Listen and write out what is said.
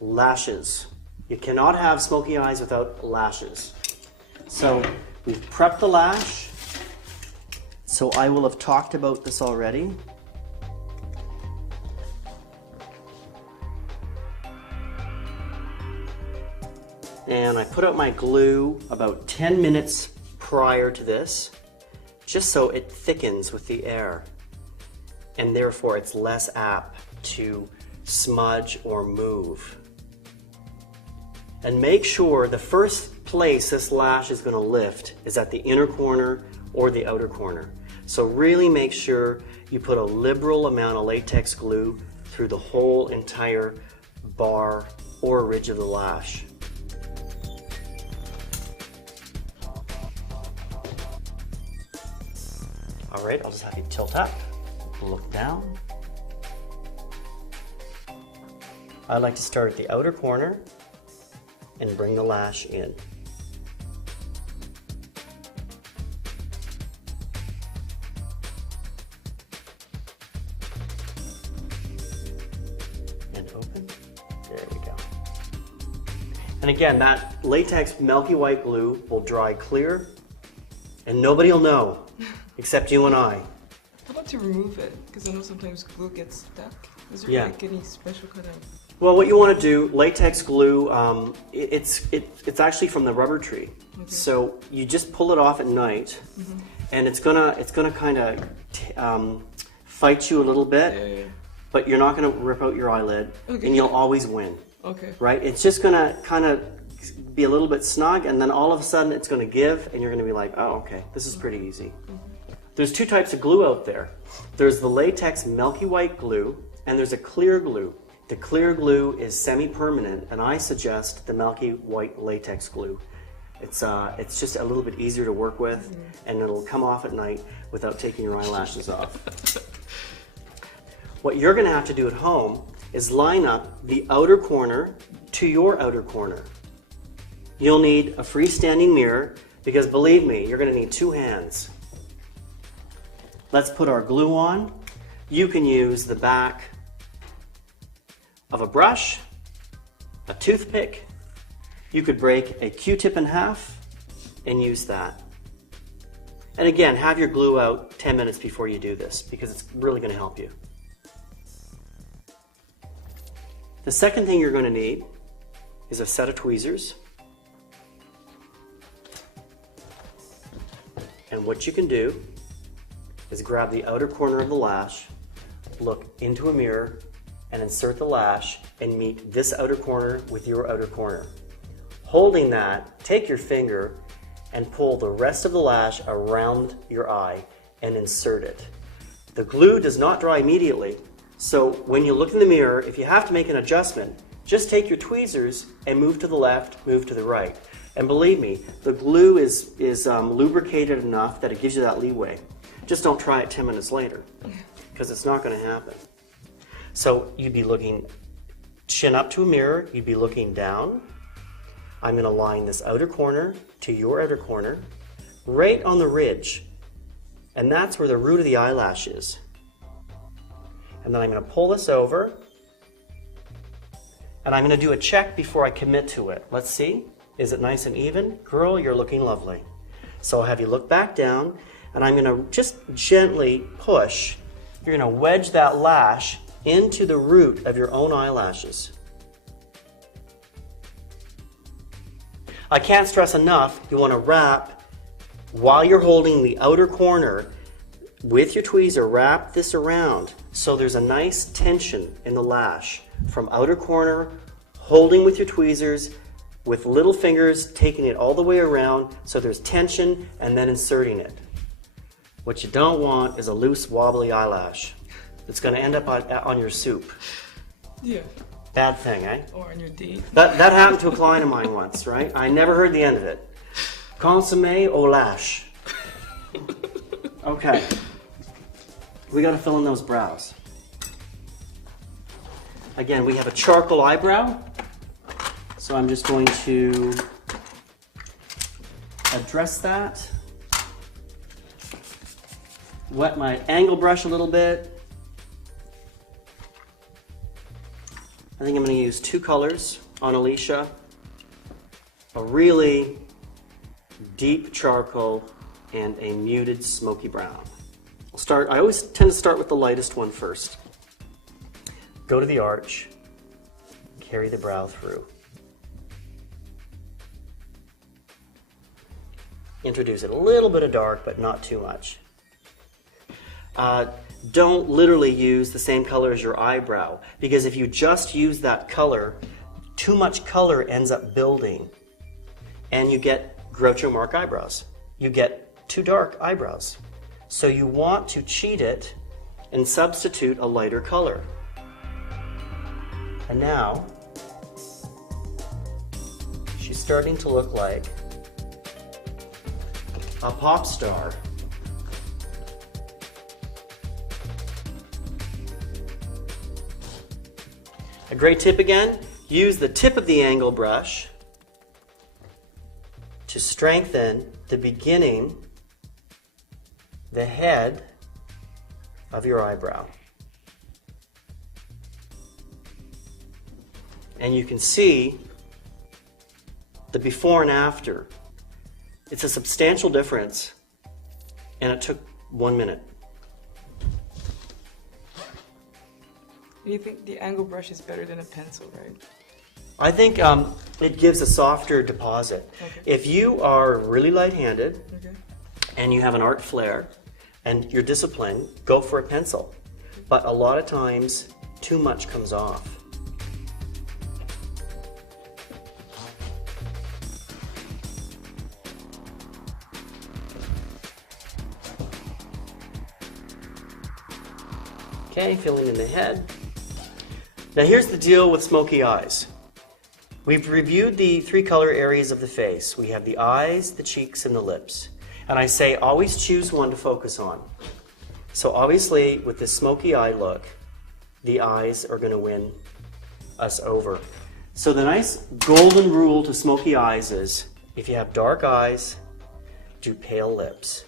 lashes. You cannot have smoky eyes without lashes. So we've prepped the lash. So I will have talked about this already. And I put out my glue about 10 minutes prior to this, just so it thickens with the air. And therefore it's less apt to smudge or move. And make sure the first place this lash is going to lift is at the inner corner or the outer corner. So really make sure you put a liberal amount of latex glue through the whole entire bar or ridge of the lash. All right, I'll just have you tilt up, look down. I like to start at the outer corner and bring the lash in. And open. There we go. And again, that latex milky white glue will dry clear and nobody will know except you and I. How about to remove it? Because I know sometimes glue gets stuck. Is there like any special kind of... Well, what you want to do, latex glue, it's actually from the rubber tree. Okay. So you just pull it off at night, and it's gonna kind of fight you a little bit, but you're not gonna rip out your eyelid, and you'll always win. Okay. Right? It's just gonna kind of be a little bit snug, and then all of a sudden it's gonna give, and you're gonna be like, oh, okay, this is pretty easy. There's two types of glue out there. There's the latex milky white glue, and there's a clear glue. The clear glue is semi-permanent, and I suggest the milky white latex glue. It's just a little bit easier to work with, and it'll come off at night without taking your eyelashes off. What you're going to have to do at home is line up the outer corner to your outer corner. You'll need a freestanding mirror, because believe me, you're going to need two hands. Let's put our glue on. You can use the back of a brush, a toothpick. You could break a Q-tip in half and use that. And again, have your glue out 10 minutes before you do this, because it's really going to help you. The second thing you're going to need is a set of tweezers. And what you can do is grab the outer corner of the lash, look into a mirror, and insert the lash and meet this outer corner with your outer corner. Holding that, take your finger and pull the rest of the lash around your eye and insert it. The glue does not dry immediately, so when you look in the mirror, if you have to make an adjustment, just take your tweezers and move to the left, move to the right. And believe me, the glue is lubricated enough that it gives you that leeway. Just don't try it 10 minutes later, because it's not going to happen. So you'd be looking chin up to a mirror, you'd be looking down. I'm going to line this outer corner to your outer corner, right on the ridge. And that's where the root of the eyelash is. And then I'm going to pull this over, and I'm going to do a check before I commit to it. Let's see. Is it nice and even? Girl, you're looking lovely. So I'll have you look back down, and I'm going to just gently push. You're going to wedge that lash into the root of your own eyelashes. I can't stress enough, you want to wrap, while you're holding the outer corner with your tweezer, wrap this around so there's a nice tension in the lash from outer corner, holding with your tweezers, with little fingers taking it all the way around so there's tension, and then inserting it. What you don't want is a loose, wobbly eyelash. It's going to end up on your soup. Yeah. Bad thing, eh? Or on your date. That happened to a client of mine once, right? I never heard the end of it. Consommé au lash. Okay. We got to fill in those brows. Again, we have a charcoal eyebrow. So I'm just going to address that. Wet my angle brush a little bit. I think I'm going to use 2 colors on Alicia. A really deep charcoal and a muted smoky brown. I always tend to start with the lightest one first. Go to the arch, carry the brow through. Introduce it a little bit of dark, but not too much. Don't literally use the same color as your eyebrow, because if you just use that color, too much color ends up building, and you get Groucho Marx eyebrows. You get too dark eyebrows. So you want to cheat it and substitute a lighter color. And now, she's starting to look like a pop star. A great tip again, use the tip of the angle brush to strengthen the beginning, the head of your eyebrow. And you can see the before and after. It's a substantial difference, and it took 1 minute. You think the angle brush is better than a pencil, right? I think it gives a softer deposit. Okay. If you are really light-handed, Okay. and you have an art flair, and you're disciplined, go for a pencil. But a lot of times, too much comes off. Okay, filling in the head. Now here's the deal with smoky eyes. We've reviewed the 3 color areas of the face. We have the eyes, the cheeks, and the lips. And I say always choose one to focus on. So obviously with this smoky eye look, the eyes are going to win us over. So the nice golden rule to smoky eyes is if you have dark eyes, do pale lips.